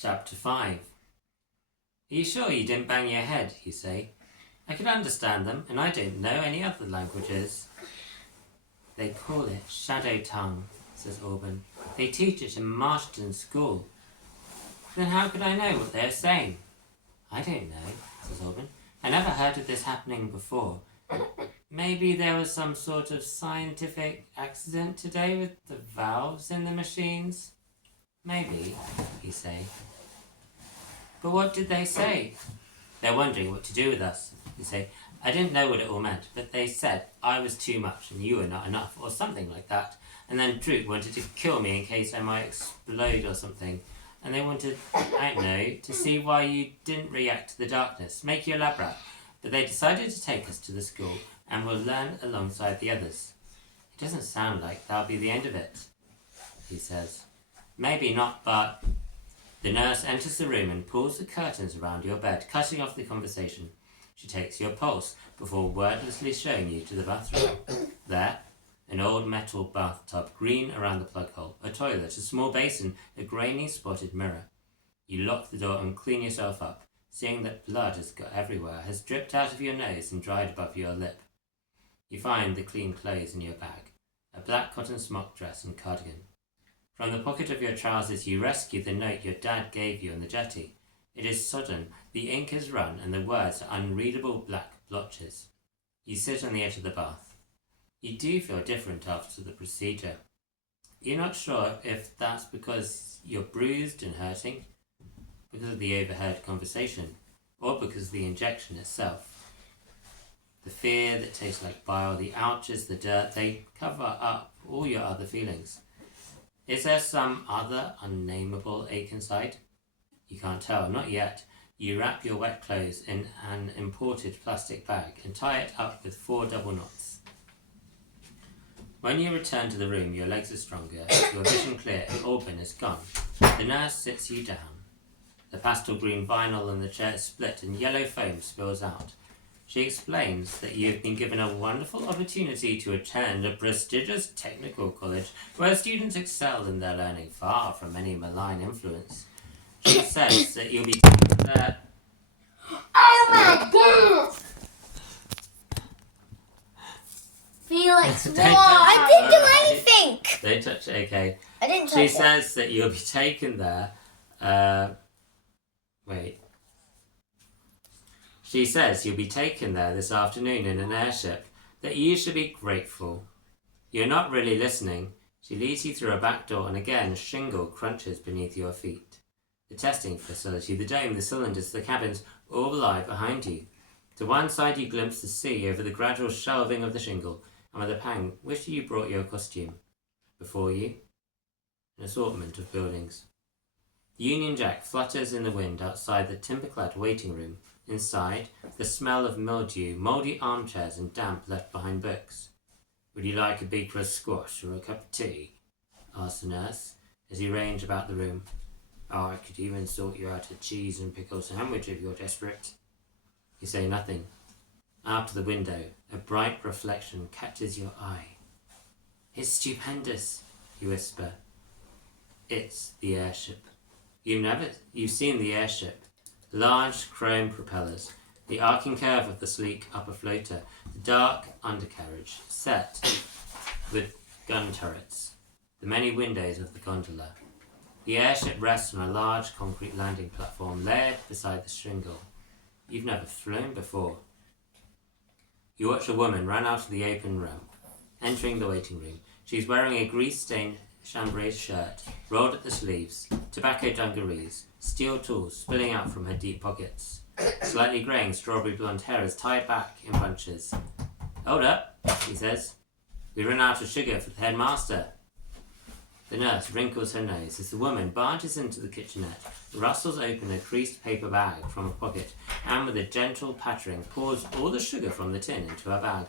Chapter 5. Are you sure you didn't bang your head, you say? I could understand them, and I don't know any other languages. They call it shadow tongue, says Auburn. They teach it in Marston School. Then how could I know what they're saying? I don't know, says Auburn. I never heard of this happening before. Maybe there was some sort of scientific accident today with the valves in the machines? Maybe, you say. But what did they say? They're wondering what to do with us, you say. I didn't know what it all meant, but they said I was too much and you were not enough, or something like that. And then Droop wanted to kill me in case I might explode or something. And they wanted, I don't know, to see why you didn't react to the darkness, make you a lab rat. But they decided to take us to the school and we'll learn alongside the others. It doesn't sound like that'll be the end of it, he says. Maybe not, but... The nurse enters the room and pulls the curtains around your bed, cutting off the conversation. She takes your pulse before wordlessly showing you to the bathroom. There, an old metal bathtub, green around the plug hole, a toilet, a small basin, a grainy spotted mirror. You lock the door and clean yourself up, seeing that blood has got everywhere, has dripped out of your nose and dried above your lip. You find the clean clothes in your bag, a black cotton smock dress and cardigan. From the pocket of your trousers you rescue the note your dad gave you on the jetty. It is sodden, the ink has run, and the words are unreadable black blotches. You sit on the edge of the bath. You do feel different after the procedure. You're not sure if that's because you're bruised and hurting, because of the overheard conversation, or because of the injection itself. The fear that tastes like bile, the ouches, the dirt, they cover up all your other feelings. Is there some other unnameable ache inside? You can't tell, not yet. You wrap your wet clothes in an imported plastic bag and tie it up with 4 double knots. When you return to the room, your legs are stronger, your vision clear, and Auburn is gone. The nurse sits you down. The pastel green vinyl on the chair is split and yellow foam spills out. She explains that you have been given a wonderful opportunity to attend a prestigious technical college where students excel in their learning, far from any malign influence. She says that you'll be taken there. Oh my god! Felix, what? I didn't do anything! Don't touch it, okay. I didn't touch She it. says that you'll be taken there. She says you'll be taken there this afternoon in an airship, that you should be grateful. You're not really listening. She leads you through a back door and again shingle crunches beneath your feet. The testing facility, the dome, the cylinders, the cabins, all lie behind you. To one side you glimpse the sea over the gradual shelving of the shingle, and with a pang wish you brought your costume. Before you, an assortment of buildings. The Union Jack flutters in the wind outside the timber-clad waiting room. Inside, the smell of mildew, mouldy armchairs and damp left behind books. Would you like a beaker of squash or a cup of tea? Asks the nurse, as you range about the room. Oh, I could even sort you out a cheese and pickle sandwich if you're desperate. You say nothing. Out of the window, a bright reflection catches your eye. It's stupendous, you whisper. It's the airship. You've seen the airship. Large chrome propellers, the arcing curve of the sleek upper floater, the dark undercarriage, set with gun turrets, the many windows of the gondola. The airship rests on a large concrete landing platform layered beside the shingle. You've never flown before. You watch a woman run out of the open ramp, entering the waiting room. She's wearing a grease-stained chambray shirt, rolled at the sleeves, tobacco dungarees, steel tools spilling out from her deep pockets. Slightly greying strawberry blonde hair is tied back in bunches. Hold up, he says. We run out of sugar for the headmaster. The nurse wrinkles her nose as the woman barges into the kitchenette, rustles open a creased paper bag from a pocket, and with a gentle pattering pours all the sugar from the tin into her bag.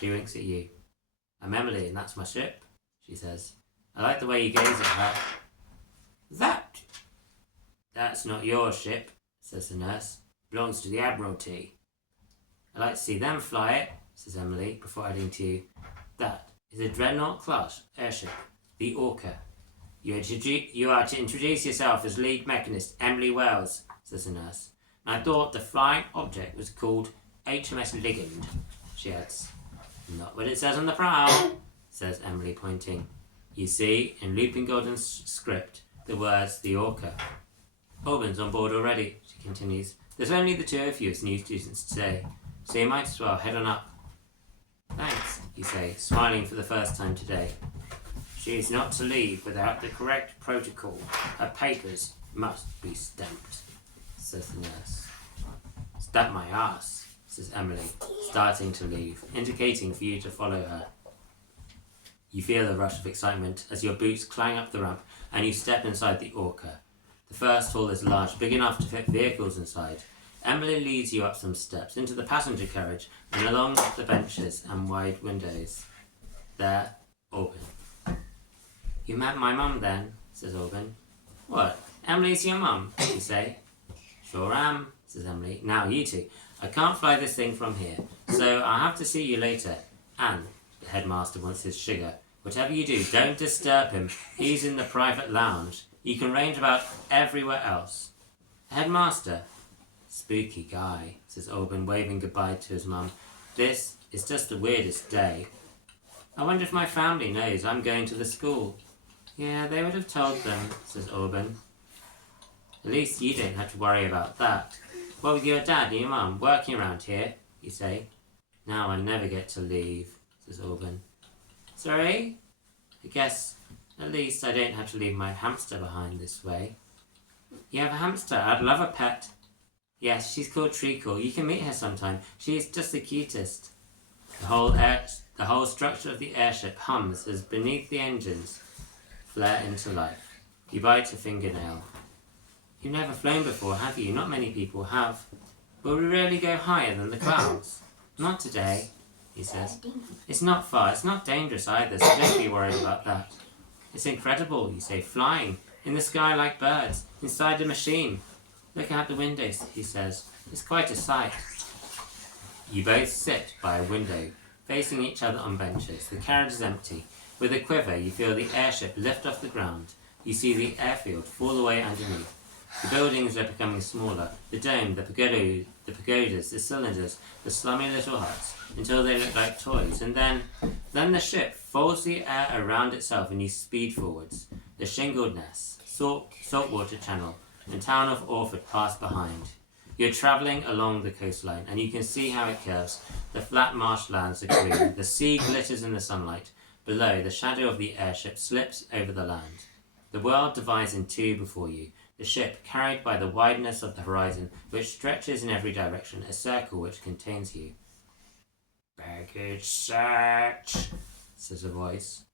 She winks at you. I'm Emily, and that's my ship, she says. I like the way you gaze at her. That's not your ship, says the nurse. Belongs to the Admiralty. I like to see them fly it, says Emily, before adding to you. That is a dreadnought-class airship, the Orca. You are to introduce yourself as lead mechanist Emily Wells, says the nurse. I thought the flying object was called HMS Ligand, she adds. Not what it says on the prowl, says Emily, pointing. You see, in Looping Golden's script, the words the Orca. Auburn's on board already, she continues. There's only the two of you as new students today, so you might as well head on up. Thanks, you say, smiling for the first time today. She is not to leave without the correct protocol. Her papers must be stamped, says the nurse. Stamp my ass, says Emily, starting to leave, indicating for you to follow her. You feel a rush of excitement as your boots clang up the ramp and you step inside the Orca. The first hall is large, big enough to fit vehicles inside. Emily leads you up some steps, into the passenger carriage, and along the benches and wide windows. There, Auburn. You met my mum then, says Auburn. What, Emily's your mum, you say? Sure am, says Emily. Now you two. I can't fly this thing from here, so I'll have to see you later. And the headmaster wants his sugar. Whatever you do, don't disturb him. He's in the private lounge. You can range about everywhere else. Headmaster? Spooky guy, says Auburn, waving goodbye to his mum. This is just the weirdest day. I wonder if my family knows I'm going to the school. Yeah, they would have told them, says Auburn. At least you don't have to worry about that. What with your dad and your mum working around here, you say. Now I never get to leave, says Auburn. Sorry? I guess at least I don't have to leave my hamster behind this way. You have a hamster? I'd love a pet. Yes, she's called Treacle. You can meet her sometime. She's just the cutest. The whole structure of the airship hums as beneath the engines flare into life. You bite a fingernail. You've never flown before, have you? Not many people have. Will we really go higher than the clouds? Not today, he says. It's not far. It's not dangerous either, so don't be worried about that. It's incredible, you say, flying in the sky like birds, inside a machine. Look out the windows, he says. It's quite a sight. You both sit by a window, facing each other on benches. The carriage is empty. With a quiver, you feel the airship lift off the ground. You see the airfield fall away underneath. The buildings are becoming smaller. The dome, the pagodas, the cylinders, the slummy little huts, until they look like toys. And then the ship folds the air around itself and you speed forwards. The shingled nest, saltwater channel, and town of Orford pass behind. You're travelling along the coastline, and you can see how it curves. The flat marshlands are green. The sea glitters in the sunlight. Below, the shadow of the airship slips over the land. The world divides in two before you. The ship, carried by the wideness of the horizon, which stretches in every direction, a circle which contains you. Baggage search, says a voice.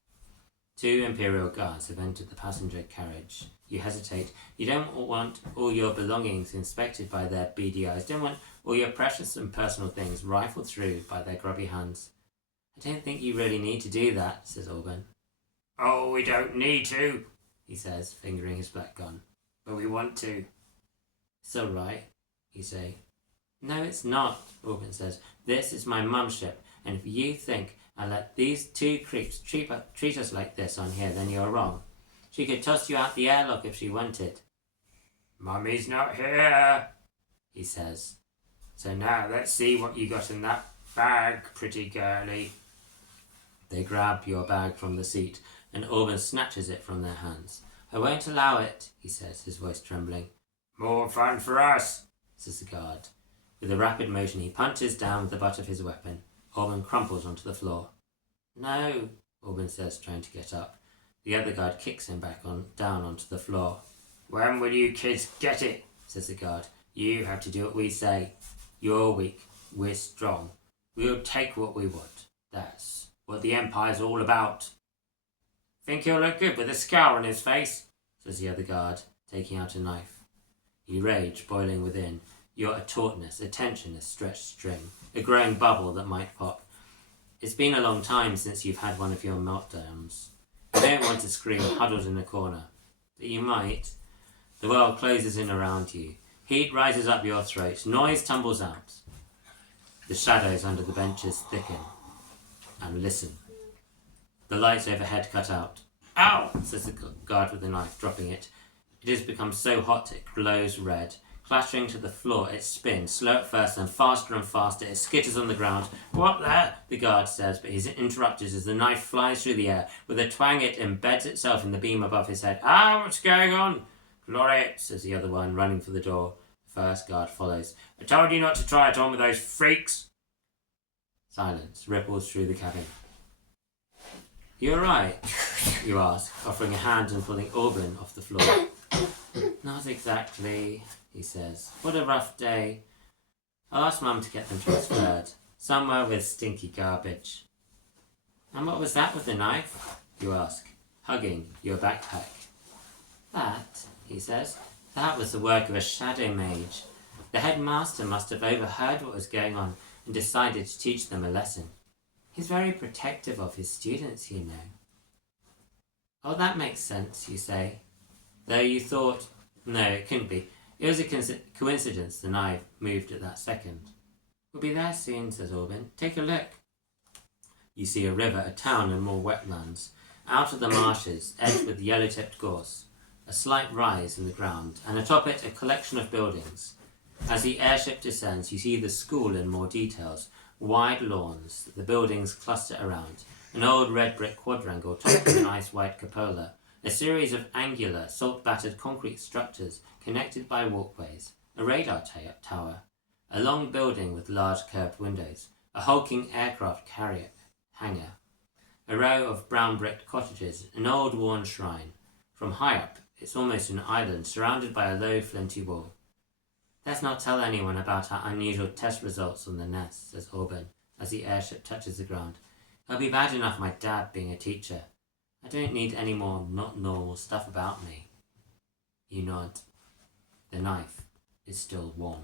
2 Imperial guards have entered the passenger carriage. You hesitate. You don't want all your belongings inspected by their beady eyes. Don't want all your precious and personal things rifled through by their grubby hands. I don't think you really need to do that, says Auburn. Oh, we don't need to, he says, fingering his black gun. But we want to. It's all right, you say. No, it's not, Auburn says. This is my mum's ship, and if you think I let these 2 creeps treat us like this on here, then you're wrong. She could toss you out the airlock if she wanted. Mummy's not here, he says. So now let's see what you got in that bag, pretty girlie. They grab your bag from the seat, and Auburn snatches it from their hands. I won't allow it, he says, his voice trembling. More fun for us, says the guard. With a rapid motion, he punches down with the butt of his weapon. Auburn crumples onto the floor. No, Auburn says, trying to get up. The other guard kicks him down onto the floor. When will you kids get it, says the guard. You have to do what we say. You're weak, we're strong. We'll take what we want. That's what the Empire's all about. Think he'll look good with a scowl on his face, says the other guard, taking out a knife. You rage boiling within. You're a tautness, a tension, a stretched string, a growing bubble that might pop. It's been a long time since you've had one of your meltdowns. You don't want to scream huddled in a corner, but you might. The world closes in around you. Heat rises up your throat. Noise tumbles out. The shadows under the benches thicken. And listen. The lights overhead cut out. Ow! Says the guard with the knife, dropping it. It has become so hot it glows red. Clattering to the floor, it spins, slow at first and faster. It skitters on the ground. What there? The guard says, but he's interrupted as the knife flies through the air. With a twang, it embeds itself in the beam above his head. Ah, what's going on? Glory, says the other one, running for the door. The first guard follows. I told you not to try it on with those freaks. Silence ripples through the cabin. You alright? You ask, offering a hand and pulling Auburn off the floor. Not exactly, he says. What a rough day. I'll ask Mum to get them transferred. Somewhere with stinky garbage. And what was that with the knife? You ask, hugging your backpack. That, he says, that was the work of a shadow mage. The headmaster must have overheard what was going on and decided to teach them a lesson. He's very protective of his students, you know. Oh, that makes sense, you say. Though you thought... No, it couldn't be. It was a coincidence the knife moved at that second. We'll be there soon, says Auburn. Take a look. You see a river, a town, and more wetlands. Out of the marshes, edged with yellow-tipped gorse. A slight rise in the ground, and atop it a collection of buildings. As the airship descends, you see the school in more details. Wide lawns that the buildings cluster around. An old red brick quadrangle topped with an ice-white cupola. A series of angular, salt-battered concrete structures connected by walkways. A radar tower. A long building with large curved windows. A hulking aircraft carrier hangar. A row of brown brick cottages. An old worn shrine. From high up, it's almost an island surrounded by a low flinty wall. Let's not tell anyone about our unusual test results on the nest, says Auburn, as the airship touches the ground. It'll be bad enough my dad being a teacher. I don't need any more not normal stuff about me. You nod. The knife is still warm.